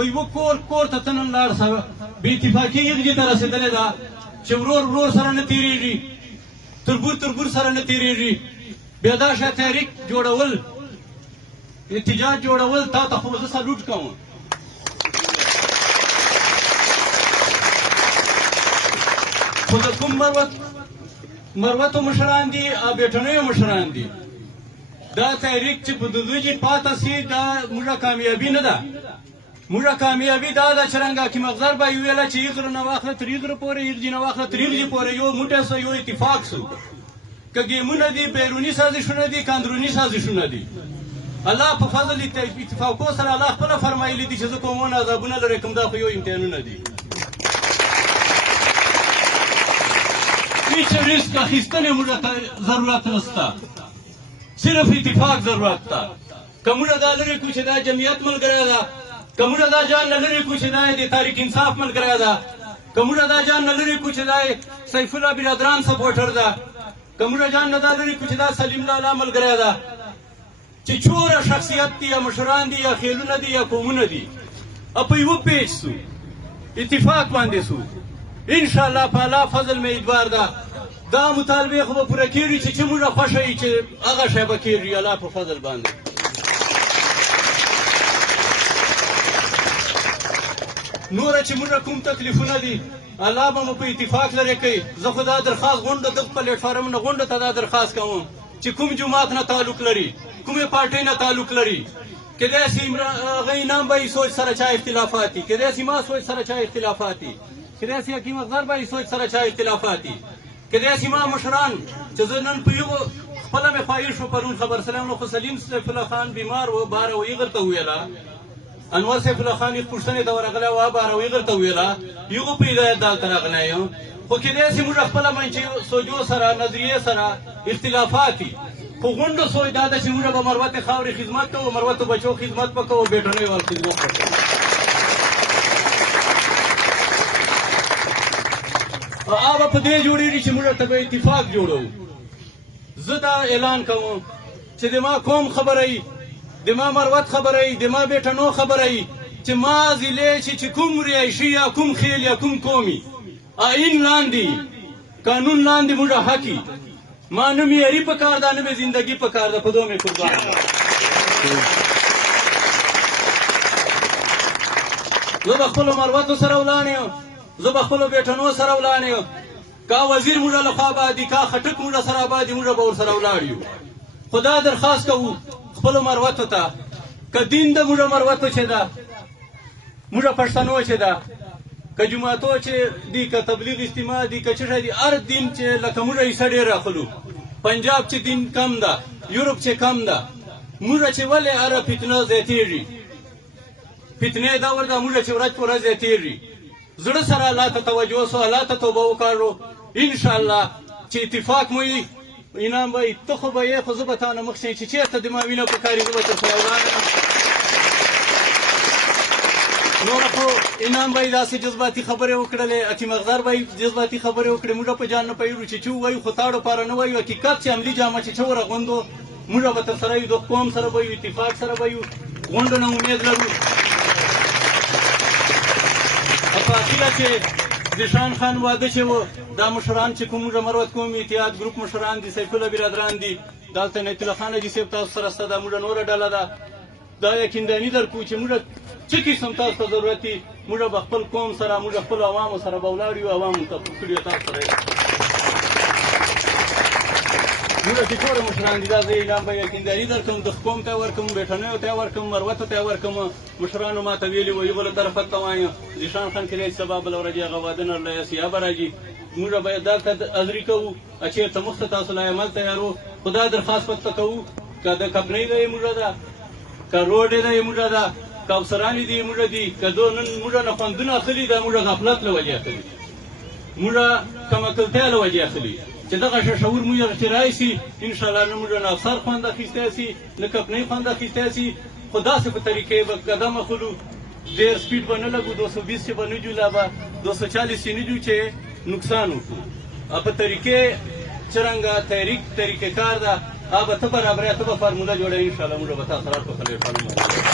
خو یوه کور ته ته نن لاړ شه بې اتفاقي هغې ته رسېدلې ده چې ورور سره نه تېرېږي تربور سره نه تېرېږي بیا دا شی تحریک جوړول احتجاج جوړول تا ته خو زه سلوټ کوم خو د کوم مروتو مشران دي او بیټنیو مشران دي دا تحریک چې په دودوجي پاته سي دا موږه کامیابي نه ده موږه کامیابي دا ده چې رنګه حکیم افضل به ویله چې ایغره نه واخله تر ایغره پورې ایغجي نه واخله تر ایغجي پورې یو موټی سو یو اتفاق سو که ګیمونه دي بیروني سازشونه دي که اندروني سازشونه دي الله په فضل اتفاقو سره الله خپله فرمایلي دي چې زه قومونه عذابونه لرې کوم دا خو یو امتحانونه دي هیڅ ریسک اخیستنې موږ ته ضرورت نشته صرف اتفاق ضرورت ده که موږ دا لرې کړو چې دا جمعیت ملګری ده که موږ دا جان نه لرې کړو چې دا د تحریک انصاف ملګری ده که موږ دا جان نه لرې کړو چې دا سیف الله برادران سپورټر ده که موږ جان نه دا لرې کړو چې دا سلیم لالا ملګری ده چې چوره شخصیت دي یا مشران دي یا خیلونه دي یا قومونه دي او په یوه پیج سو اتفاق باندې سو انشاءالله په الله فضل امیدوار ده دا مطالبې خو به پوره کېږي چې موږ خوښه وي چې هغه شی به کېږي الله په فضل باندې نوره چې موږ کوم تکلیفونه دي الله به مو په اتفاق لرې کوي زه خو دا درخواست غونډه د پلیټفارم نه غونډه ته دا درخواست کوم چې کوم جماعت نه تعلق لري کومې پارټۍ نه تعلق لري کیدای سي هغه نام به یې سوچ سره چا اختلافات دي کیدای سي ما سوچ سره چا اختلافات دي کیدای سي حکیم افضل به یې سوچ سره چا اختلافات دي کیدای سي ما مشران چې زه نن په یوه خپله مې خواهش و پرون خبر سلام نو خو سلیم سیف الله خان بیمار و باره و ایغر ته وویله انور سیف الله خان یې پوښتنې ته ورغلی و باره و ایغر ته وویله یغو په هدایت دلته راغلی یم خو کیدای سي موږ خپله منچې سوچو سره نظریې سره اختلافات دي خو غونډو سوچ دا ده چې موږ به مروتې خاورې خدمت کوو مروتو بچو خدمت به کوو بیټنیو وال خدمت به کوو هغه په دې جوړېږي چې موږ ته به اتفاق جوړوو زه دا اعلان کوم چې د ما قوم خبره وي د ما مروت خبره وي د ما بیټنو خبره وي چې ما ضلع چې کوم ریایشي یا کوم خیل یا کوم قومي آئین لاندې قانون لاندې موږ حق وي ما نه معیاري پکار ده نه مې زندګي پکار ده په دوه مې قربان زه به خپلو مروتو سره ولاړ یم زه به خپلو بیټنو سره ولاړ یم کا وزیر موږ لخوا ابادي کا خټک موږ سره ابادي موږ به ورسره ولاړ یو خو دا درخواست کوو خپلو مروتو ته که دین د موږ مروتو چې ده موږ پښتنو چې ده که جماعتو چې دي که تبلیغ اجتماع دي که څه دي هر دین چې لکه موږ عیسه ډېر راخلو پنجاب چې دین کم ده یورپ چې کم ده موږ چې ولې هره فتنه زیاتېږي فتنې دور ده موږ چې ورځ په ورځ زیاتېږي زړه سره الله ته توجه سو الله ته توبه وکړو انشاءالله چې اتفاق مو وي انعام به ته خو به یې خو زه به تا نه مخ شم چې چېرته د ما وینه پکاري زه به تر سره ولاړ نور خو انعام به یې داسې جذباتي خبرې وکړلې حکیم افضل به یې جذباتي خبرې وکړې موږ په جان نه پوهېږو چې ووایو خو تاړو پاره نه وایو حقیقت چې عملي جامه چې ورغوندو موږ به تر سره یو د قوم سره به یو اتفاق سره به یو غونډو نه امید لرو په اخیره کې زیشان خان واده چې و دا مشران چې کوم موږ مروت قومي اتحاد ګروپ مشران دي سیف الله برادران دي دلته نیت الله خان حاجي صاحب تاسو سره شته دا موږ نوره ډله ده دا یقینداني درکړو چې موږ څه قسم تاسو ته ضرورت دي موږ به خپل قوم سره موږ خپلو عوامو سره به ولاړ یو عوامو ته کړي تاسو سره موږ چې ټول مشران دي دا زه اعلان به یقینداني درکړم د قوم ته ورکړم بیټنیو ته ورکړم مروتو ته ورکړم مشرانو ما ته ویلي وو یو بله طرفت ته وایم زیشان خان کیدای سبا بله ورځ هغه واده نه رلی یا به راځي موږ به دلته حاضري کوو چېرته مخ ته تاسو لا عمل تیارو خو دا درخواست ورته کوو که د کمپنۍ نه یې موږ ده که روډ یې نه یې موږ ده که افسران دي موږ دي که نن موږ نه خوندونه اخلي دا موږ غفلت له وجې اخلي موږ کمعقلتیا له وجې اخلي چې دغه شعور موږ چې راشي انشاءالله نه موږ نه افسر خوند اخیستی سي نه کمپنۍ خوند اخیستی سي خو داسې په طریقې به قدم اخلو ډېر سپیډ به نه لګو 220 چې به نه جو لا به 240 چې نه جو چې نقصان وکړو په طریقې څرنګه تحریک طریقې کار ده هغه به ته برابرې ته به فارموله جوړوې انشاءالله موږ به تا سره په پلیټفارم